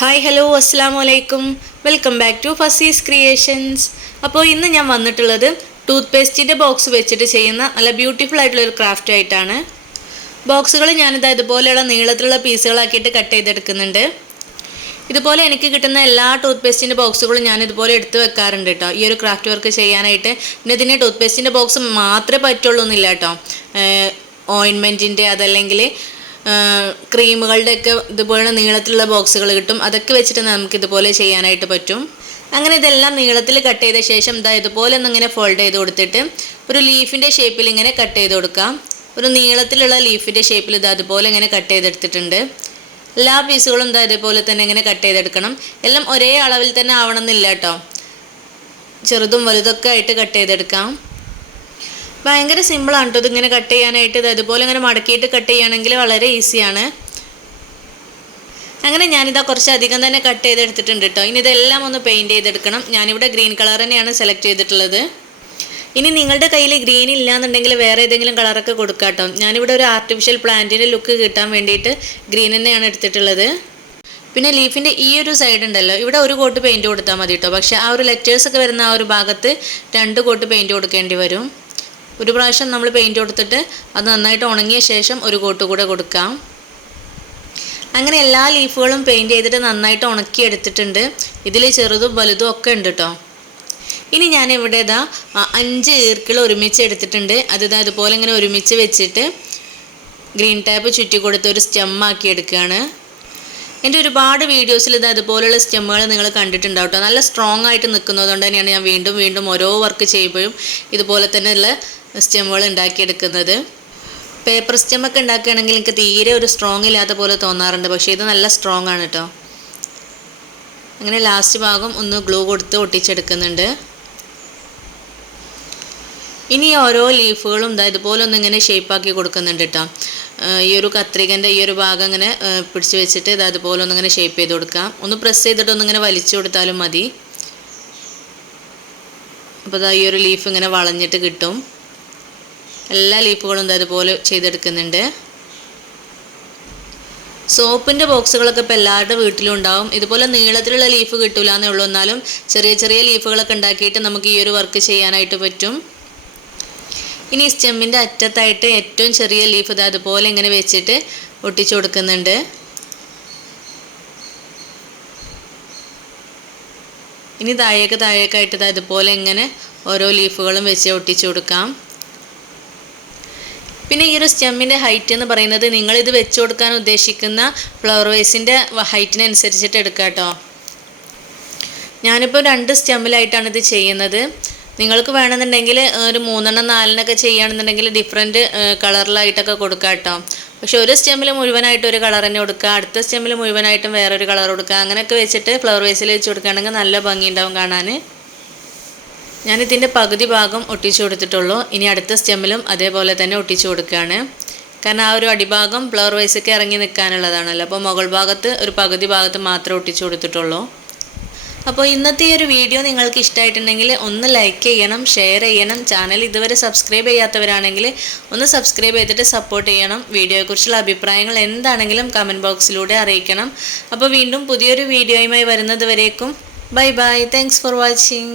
Hi hello അസ്സലാമു അലൈക്കും. Welcome back to Fasi's creations. അപ്പോൾ ഇന്ന് ഞാൻ വന്നിട്ടുള്ളത് ടൂത്ത് പേസ്റ്റിൻ്റെ ബോക്സ് വെച്ചിട്ട് ചെയ്യുന്ന നല്ല ബ്യൂട്ടിഫുൾ ആയിട്ടുള്ളൊരു ക്രാഫ്റ്റ് ആയിട്ടാണ്. ബോക്സുകൾ ഞാനിത് ഇതുപോലെയുള്ള നീളത്തിലുള്ള പീസുകളാക്കിയിട്ട് കട്ട് ചെയ്തെടുക്കുന്നുണ്ട്. ഇതുപോലെ എനിക്ക് കിട്ടുന്ന എല്ലാ ടൂത്ത് പേസ്റ്റിൻ്റെ ബോക്സുകളും ഞാൻ ഇതുപോലെ എടുത്ത് വെക്കാറുണ്ട് കേട്ടോ, ഈ ഒരു ക്രാഫ്റ്റ് വർക്ക് ചെയ്യാനായിട്ട്. പിന്നെ ഇതിന് ടൂത്ത് പേസ്റ്റിൻ്റെ ബോക്സ് മാത്രമേ പറ്റുള്ളൂ എന്നില്ല കേട്ടോ. ഓയിൻമെൻറ്റിൻ്റെ അതല്ലെങ്കിൽ ക്രീമുകളുടെയൊക്കെ ഇതുപോലെ നീളത്തിലുള്ള ബോക്സുകൾ കിട്ടും. അതൊക്കെ വെച്ചിട്ട് നമുക്ക് ഇതുപോലെ ചെയ്യാനായിട്ട് പറ്റും. അങ്ങനെ ഇതെല്ലാം നീളത്തിൽ കട്ട് ചെയ്ത ശേഷം ഇതുപോലെ ഒന്നിങ്ങനെ ഫോൾഡ് ചെയ്ത് കൊടുത്തിട്ട് ഒരു ലീഫിൻ്റെ ഷേപ്പിൽ ഇങ്ങനെ കട്ട് ചെയ്ത് കൊടുക്കാം. ഒരു നീളത്തിലുള്ള ലീഫിൻ്റെ ഷേപ്പിൽ അതുപോലെ ഇങ്ങനെ കട്ട് ചെയ്തെടുത്തിട്ടുണ്ട്. എല്ലാ പീസുകളും ഇതേപോലെ തന്നെ ഇങ്ങനെ കട്ട് ചെയ്തെടുക്കണം. എല്ലാം ഒരേ അളവിൽ തന്നെ ആവണമെന്നില്ല കേട്ടോ, ചെറുതും വലുതൊക്കെ ആയിട്ട് കട്ട് ചെയ്തെടുക്കാം. ഭയങ്കര സിമ്പിളാണ് കേട്ടോ ഇതിങ്ങനെ കട്ട് ചെയ്യാനായിട്ട്. അതുപോലെ ഇങ്ങനെ മടക്കിയിട്ട് കട്ട് ചെയ്യുകയാണെങ്കിൽ വളരെ ഈസിയാണ്. അങ്ങനെ ഞാനിതാ കുറച്ചധികം തന്നെ കട്ട് ചെയ്തെടുത്തിട്ടുണ്ട് കേട്ടോ. ഇനി ഇതെല്ലാം ഒന്ന് പെയിൻറ്റ് ചെയ്തെടുക്കണം. ഞാനിവിടെ ഗ്രീൻ കളർ തന്നെയാണ് സെലക്ട് ചെയ്തിട്ടുള്ളത്. ഇനി നിങ്ങളുടെ കയ്യിൽ ഗ്രീൻ ഇല്ലാന്നുണ്ടെങ്കിൽ വേറെ ഏതെങ്കിലും കളറൊക്കെ കൊടുക്കാം കേട്ടോ. ഞാനിവിടെ ഒരു ആർട്ടിഫിഷ്യൽ പ്ലാന്റിൻ്റെ ലുക്ക് കിട്ടാൻ വേണ്ടിയിട്ട് ഗ്രീൻ തന്നെയാണ് എടുത്തിട്ടുള്ളത്. പിന്നെ ലീഫിൻ്റെ ഈ ഒരു സൈഡ് ഉണ്ടല്ലോ, ഇവിടെ ഒരു കോട്ട് പെയിൻറ്റ് കൊടുത്താൽ മതി കേട്ടോ. പക്ഷേ ആ ഒരു ലെറ്റേഴ്സൊക്കെ വരുന്ന ആ ഒരു ഭാഗത്ത് 2 കോട്ട് പെയിൻറ്റ് കൊടുക്കേണ്ടി വരും. ഒരു പ്രാവശ്യം നമ്മൾ പെയിൻറ്റ് കൊടുത്തിട്ട് അത് നന്നായിട്ട് ഉണങ്ങിയ ശേഷം ഒരു കോട്ട് കൂടെ കൊടുക്കാം. അങ്ങനെ എല്ലാ ലീഫുകളും പെയിൻറ്റ് ചെയ്തിട്ട് നന്നായിട്ട് ഉണക്കി എടുത്തിട്ടുണ്ട്. ഇതിൽ ചെറുതും വലുതും ഒക്കെ ഉണ്ട് കേട്ടോ. ഇനി ഞാൻ ഇവിടെ 5 ഈർക്കിൾ ഒരുമിച്ച് എടുത്തിട്ടുണ്ട്. അതുപോലെ ഇങ്ങനെ ഒരുമിച്ച് വെച്ചിട്ട് ഗ്രീൻ ടാപ്പ് ചുറ്റി കൊടുത്ത് ഒരു സ്റ്റെമ്മാക്കി എടുക്കുകയാണ്. എൻ്റെ ഒരുപാട് വീഡിയോസിൽ അതുപോലെയുള്ള സ്റ്റെമ്മുകൾ നിങ്ങൾ കണ്ടിട്ടുണ്ടാവും കേട്ടോ. നല്ല സ്ട്രോങ് ആയിട്ട് നിൽക്കുന്നതുകൊണ്ട് തന്നെയാണ് ഞാൻ വീണ്ടും വീണ്ടും ഓരോ വർക്ക് ചെയ്യുമ്പോഴും ഇതുപോലെ തന്നെയുള്ള സ്റ്റെമ്മുകൾ ഉണ്ടാക്കിയെടുക്കുന്നത്. പേപ്പർ സ്റ്റെമ്മൊക്കെ ഉണ്ടാക്കുകയാണെങ്കിൽ എനിക്ക് തീരെ ഒരു സ്ട്രോങ് ഇല്ലാത്ത പോലെ തോന്നാറുണ്ട്. പക്ഷേ ഇത് നല്ല സ്ട്രോങ് ആണ് കേട്ടോ. അങ്ങനെ ലാസ്റ്റ് ഭാഗം ഒന്ന് ഗ്ലൂ കൊടുത്ത് ഒട്ടിച്ചെടുക്കുന്നുണ്ട്. ഇനി ഓരോ ലീഫുകളും ഇതുപോലെ ഒന്നിങ്ങനെ ഷേപ്പാക്കി കൊടുക്കുന്നുണ്ട് കേട്ടോ. ഈ ഒരു കത്രികൻ്റെ ഈ ഒരു ഭാഗം ഇങ്ങനെ പിടിച്ച് വെച്ചിട്ട് അതുപോലെ ഒന്നിങ്ങനെ ഷേപ്പ് ചെയ്ത് കൊടുക്കാം. ഒന്ന് പ്രസ് ചെയ്തിട്ട് ഒന്നിങ്ങനെ വലിച്ചു കൊടുത്താലും മതി. അപ്പോൾ ഈ ഒരു ലീഫ് ഇങ്ങനെ വളഞ്ഞിട്ട് കിട്ടും. എല്ലാ ലീഫുകളും അതുപോലെ ചെയ്തെടുക്കുന്നുണ്ട്. സോപ്പിൻ്റെ ബോക്സുകളൊക്കെ ഇപ്പോൾ എല്ലാവരുടെ വീട്ടിലും ഉണ്ടാവും. ഇതുപോലെ നീളത്തിലുള്ള ലീഫ് കിട്ടില്ല എന്നേ ഉള്ളൂ. എന്നാലും ചെറിയ ചെറിയ ലീഫുകളൊക്കെ ഉണ്ടാക്കിയിട്ട് നമുക്ക് ഈ ഒരു വർക്ക് ചെയ്യാനായിട്ട് പറ്റും. ഇനി സ്റ്റെമ്മിൻ്റെ അറ്റത്തായിട്ട് ഏറ്റവും ചെറിയ ലീഫ് അതുപോലെ ഇങ്ങനെ വെച്ചിട്ട് ഒട്ടിച്ചു കൊടുക്കുന്നുണ്ട്. ഇനി താഴേക്കായിട്ട് അതുപോലെ ഇങ്ങനെ ഓരോ ലീഫുകളും വെച്ച് ഒട്ടിച്ചു കൊടുക്കാം. പിന്നെ ഈ ഒരു സ്റ്റെമ്മിൻ്റെ ഹൈറ്റ് എന്ന് പറയുന്നത് നിങ്ങളിത് വെച്ച് കൊടുക്കാൻ ഉദ്ദേശിക്കുന്ന ഫ്ലവർ വേസിൻ്റെ ഹൈറ്റിനനുസരിച്ചിട്ട് എടുക്കുക കേട്ടോ. ഞാനിപ്പോൾ 2 സ്റ്റെമ്മിലായിട്ടാണ് ഇത് ചെയ്യുന്നത്. നിങ്ങൾക്ക് വേണമെന്നുണ്ടെങ്കിൽ ഒരു 3-4 ചെയ്യുകയാണെന്നുണ്ടെങ്കിൽ ഡിഫറെൻറ്റ് കളറിലായിട്ടൊക്കെ കൊടുക്കുക കേട്ടോ. പക്ഷേ ഒരു സ്റ്റെമ്മിൽ മുഴുവനായിട്ട് ഒരു കളർ തന്നെ കൊടുക്കുക, അടുത്ത സ്റ്റെമ്മിൽ മുഴുവനായിട്ടും വേറൊരു കളർ കൊടുക്കുക. അങ്ങനെയൊക്കെ വെച്ചിട്ട് ഫ്ലവർ വേസിൽ വെച്ച് കൊടുക്കുകയാണെങ്കിൽ നല്ല ഭംഗിയുണ്ടാവും കാണാൻ. ഞാനിതിൻ്റെ പകുതി ഭാഗം ഒട്ടിച്ചു കൊടുത്തിട്ടുള്ളൂ. ഇനി അടുത്ത സ്റ്റെമ്മിലും അതേപോലെ തന്നെ ഒട്ടിച്ചു കൊടുക്കുകയാണ്. കാരണം ആ ഒരു അടിഭാഗം ഫ്ലവർ വേസൊക്കെ ഇറങ്ങി നിൽക്കാനുള്ളതാണല്ലോ. അപ്പോൾ മുകൾ ഭാഗത്ത് ഒരു പകുതി ഭാഗത്ത് മാത്രമേ ഒട്ടിച്ചു കൊടുത്തിട്ടുള്ളൂ. അപ്പോൾ ഇന്നത്തെ ഈ ഒരു വീഡിയോ നിങ്ങൾക്ക് ഇഷ്ടമായിട്ടുണ്ടെങ്കിൽ ഒന്ന് ലൈക്ക് ചെയ്യണം, ഷെയർ ചെയ്യണം. ചാനൽ ഇതുവരെ സബ്സ്ക്രൈബ് ചെയ്യാത്തവരാണെങ്കിൽ ഒന്ന് സബ്സ്ക്രൈബ് ചെയ്തിട്ട് സപ്പോർട്ട് ചെയ്യണം. വീഡിയോയെക്കുറിച്ചുള്ള അഭിപ്രായങ്ങൾ എന്താണെങ്കിലും കമൻറ്റ് ബോക്സിലൂടെ അറിയിക്കണം. അപ്പോൾ വീണ്ടും പുതിയൊരു വീഡിയോയുമായി വരുന്നത് വരേക്കും bye bye. Thanks for watching.